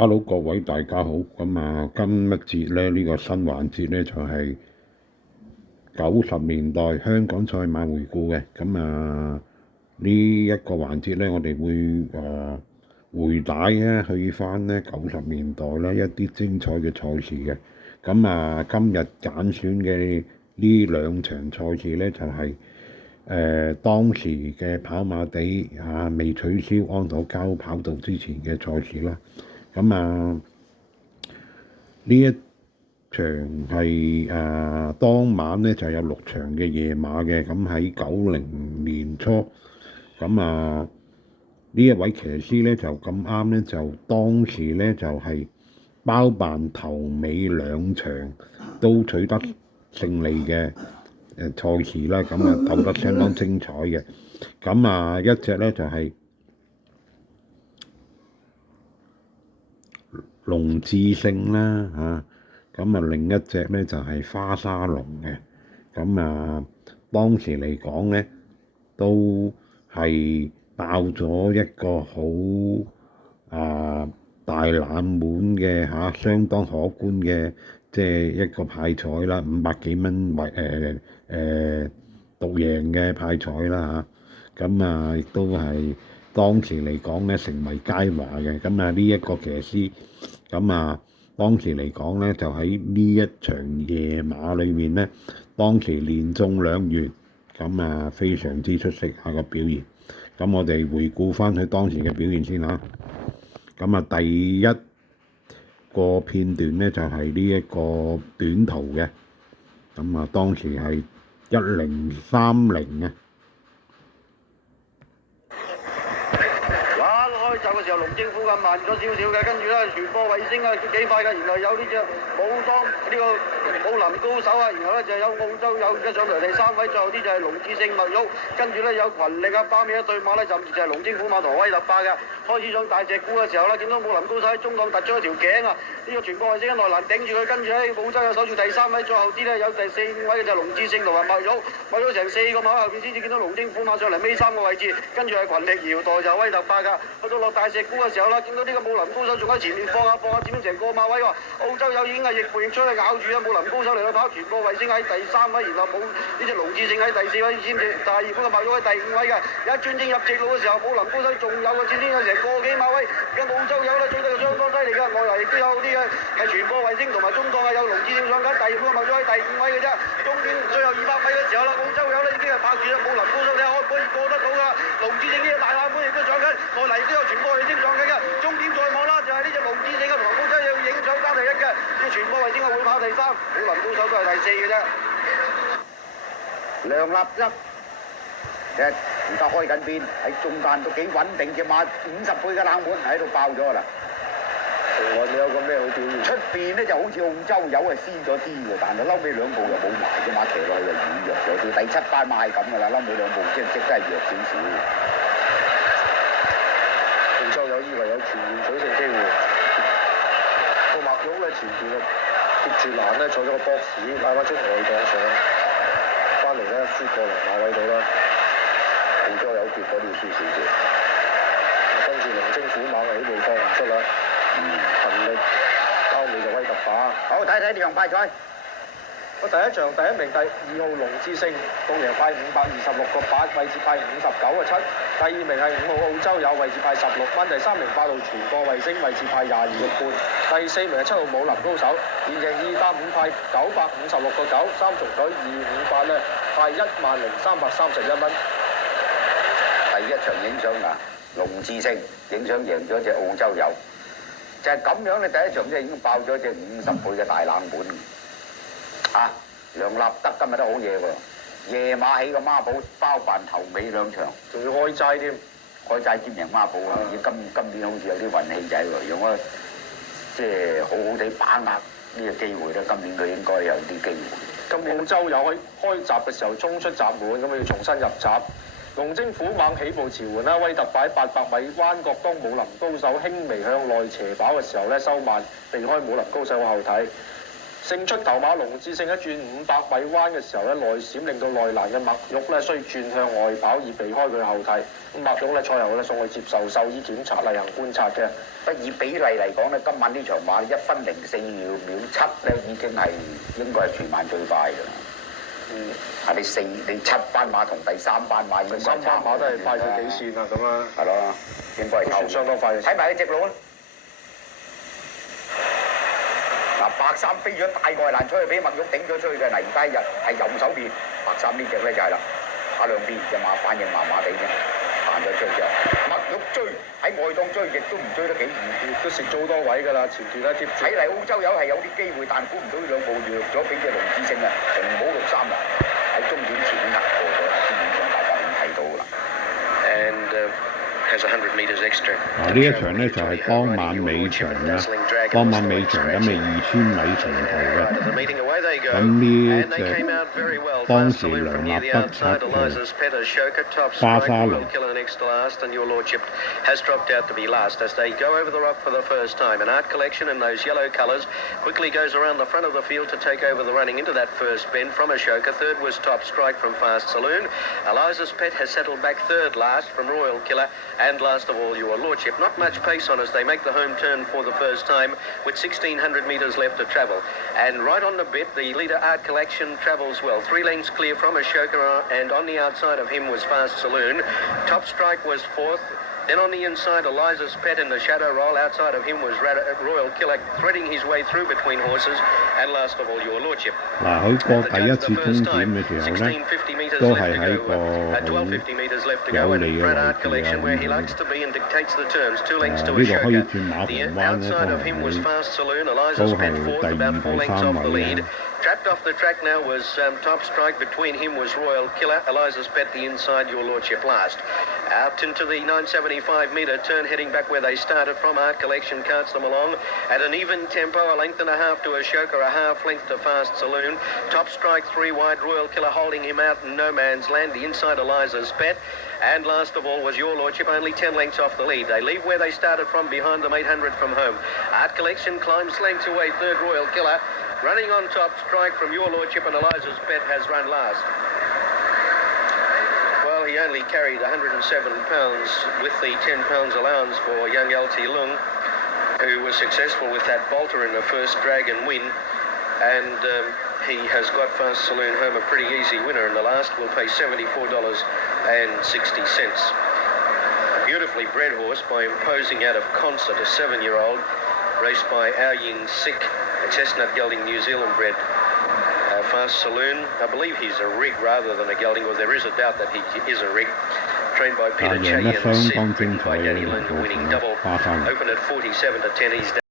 Hello，各位大家好。今一節咧呢個新環節咧就係90年代香港賽馬回顧嘅。呢一個環節咧，我哋會回帶咧去翻咧90年代咧一啲精彩嘅賽事嘅。今日揀選嘅呢兩場賽事咧就係、當時嘅跑馬地未取消安妥交跑道之前嘅賽事啦。呢一場係當晚咧就有6場嘅夜馬嘅。喺90年初，呢一位騎師咧就咁啱咧，就當時咧就係包辦頭尾兩場都取得勝利嘅賽事啦。鬥得相當精彩嘅。一隻咧就係龍智勝啦另一隻咧就係花沙龍嘅。當時嚟講咧都係爆咗一個好大冷門嘅相當可觀嘅即係一個派彩啦，500幾蚊為獨贏嘅派彩啦亦都係當時嚟講咧成為佳話嘅。呢一個騎師當時嚟講咧就喺呢一場夜馬裏面咧，當時連中2元，非常之出色嘅表現。我哋回顧翻佢當時嘅表現先嚇。第一個片段咧就係呢一個短途嘅。當時係1030啊。走嘅時候，龍政府咁慢咗少少嘅，跟住咧傳播衛星啊幾快嘅，然後有呢隻武當呢個武林高手啊，然後咧就有澳洲有嘅上嚟第3位，最後啲就係龍智勝麥旭，跟住咧有群力啊包尾一對馬咧，甚至就係龍政府馬同威特霸嘅。開始上大隻股嘅時候咧，見到武林高手喺中檔突咗一條頸啊！呢個傳播衛星喺內欄頂住佢，跟住喺澳洲有守住第3位，最後啲咧有第4、5位嘅就係龍智勝同埋麥旭，麥咗成4個馬後邊先至見到龍政府馬上嚟尾3個位置，跟住係群力搖代就威特霸㗎。去到落大石股嘅時候啦，見到呢個武林高手仲喺前面放下，佔咗成個馬位喎。澳洲有已經係逆步逆出去咬住啊！武林高手嚟到跑，傳播衛星喺第3位，然後冇呢隻龍智勝喺第4位，先至第2分嘅麥旭喺第5位嘅。一轉正入直路嘅時候，武林高手仲有個戰天有成個幾馬位，而家澳洲有咧追得相當犀利㗎，外圍亦都有啲嘅係傳播衛星同埋中檔有龍智勝上緊第2分嘅麥旭喺第5位嘅啫。中間最後200米嘅時候啦，澳洲有咧已經係拍住咗武林高手，睇下可唔可以過得到㗎？龍智勝呢個大冷門亦都上緊，外嚟亦都有傳播衛星上緊嘅。終點在望啦，就係呢隻龍智勝啊同埋澳洲要影相爭第1嘅，呢傳播衛星啊會跑第3，武林高手都係第4嘅啫。梁立一其實而家開緊邊喺中間都幾穩定，隻馬50倍嘅冷門喺度爆咗啦。從來未有個咩好表現。出邊咧就好似澳洲有係先咗啲嘅，但係嬲尾2步又冇埋，隻馬騎落去就軟弱咗啲。第7班馬係咁㗎啦，嬲尾2步即係弱少少。澳洲有以為有全面取勝機會，個麥玉咧前邊啊貼住欄咧坐咗個 box， 拉翻出外檔上，翻嚟咧輸過落馬位度啦。澳洲有結果要輸少少，跟住龍精虎猛起步放唔出啦。勤力包尾就威特霸。好睇睇呢場派賽。第一場第1名第2號龍智勝，到贏派526個8，位置派59個7。第2名係5號澳洲有，位置派16蚊。第3名8號傳播衛星，位置派22個半。第4名係7號武林高手，現贏2打5派956個9。3重隊258咧派10331蚊。第一場影相龍智勝影相贏咗隻澳洲有，就係咁樣咧。第一場即係已經爆咗隻50倍嘅大冷門。梁立德今日都好嘢喎，夜馬起個孖寶包辦頭尾2場，仲要開齋添，開齋兼贏孖寶啊！今年好似有啲運氣仔喎，用我即係好好地把握呢個機會咧。今年佢應該有啲機會。咁澳洲有開閘嘅時候衝出閘門，咁要重新入閘。龍精虎猛起步遲緩啦，威特擺800米彎角，當武林高手輕微向內斜跑嘅時候咧收慢，避開武林高手後體。勝出頭馬龍智勝一轉500米彎嘅時候咧，內閃令到內欄嘅麥玉咧需轉向外跑以避開佢後替。咁麥玉咧賽後咧送去接受獸醫檢查例行觀察嘅。不以比例嚟講咧，今晚呢場馬1分04秒7咧已經係應該係全晚最快㗎啦。係你7班馬同第3班馬應該3班馬都係快咗幾線啦，咁啦。係咯，應該係算相當快嘅。睇埋呢隻路啊！嗱，白衫飛咗大外欄出去，俾麥玉頂咗出去嘅。嗱，而家係右手邊，白衫呢隻咧就係啦，打兩邊隻馬反應麻麻地啫，彈咗出去之後，麥玉追喺外檔追，亦都唔追得幾遠，都蝕咗好多位㗎啦，前段咧貼住。睇嚟澳洲友係有啲機會，但估唔到呢兩步弱咗俾隻龍智勝啊，紅帽63啊，喺終點前突破咗，基本上大家已經睇到啦。呢一場呢，就係當晚尾場啦，當晚尾場咁嘅2000米長途嘅，咁呢隻當時梁立德策嘅花沙龍。Has dropped out to be last as they go over the rock for the first time. An Art Collection in those yellow colours quickly goes around the front of the field to take over the running into that first bend from Ashoka. Third was Top Strike from Fast Saloon. Eliza's Pet has settled back third last from Royal Killer. And last of all, Your Lordship. Not much pace on as they make the home turn for the first time with 1,600 metres left to travel. And right on the bit, the leader Art Collection travels well. 3 lengths clear from Ashoka, and on the outside of him was Fast Saloon. Top Strike was fourth. Then on the inside, Eliza's Pet in the shadow roll. Outside of him was Royal Killer, threading his way through between horses. And last of all, Your Lordship. 嗱，佢過第一次終點嘅時候呢，都係喺個好有利嘅位置啊！呢個可以轉馬紅灣呢，都係第2、第3位啦。Trapped off the track now was Top Strike. Between him was Royal Killer. Eliza's Pet the inside, Your Lordship last. Out into the 975 metre turn, heading back where they started from. Art Collection carts them along at an even tempo, a length and a half to Ashoka, a half length to Fast Saloon. Top Strike 3 wide, Royal Killer holding him out in no man's land. The inside, Eliza's Pet. And last of all was Your Lordship, only 10 lengths off the lead. They leave where they started from, behind them 800 from home. Art Collection climbs lengths away, third Royal Killer. Running on Top Strike from Your Lordship, and Eliza's Pet has run last. Well, he only carried 107 pounds with the 10 pounds allowance for young LT Lung, who was successful with that bolter in the first Dragon win. And he has got Fast Saloon home a pretty easy winner in the last. Will pay $74.60. A beautifully bred horse by Imposing Out of Concert, a 7-year-old, raced by Ao Ying Sik, a chestnut gelding New Zealand bred. Fast Saloon, I believe he's a rig rather than a gelding, or there is a doubt that he is a rig. Trained by Peter Chay and Sid, by Danny Lynn, winning double. Open at 47 to 10. He's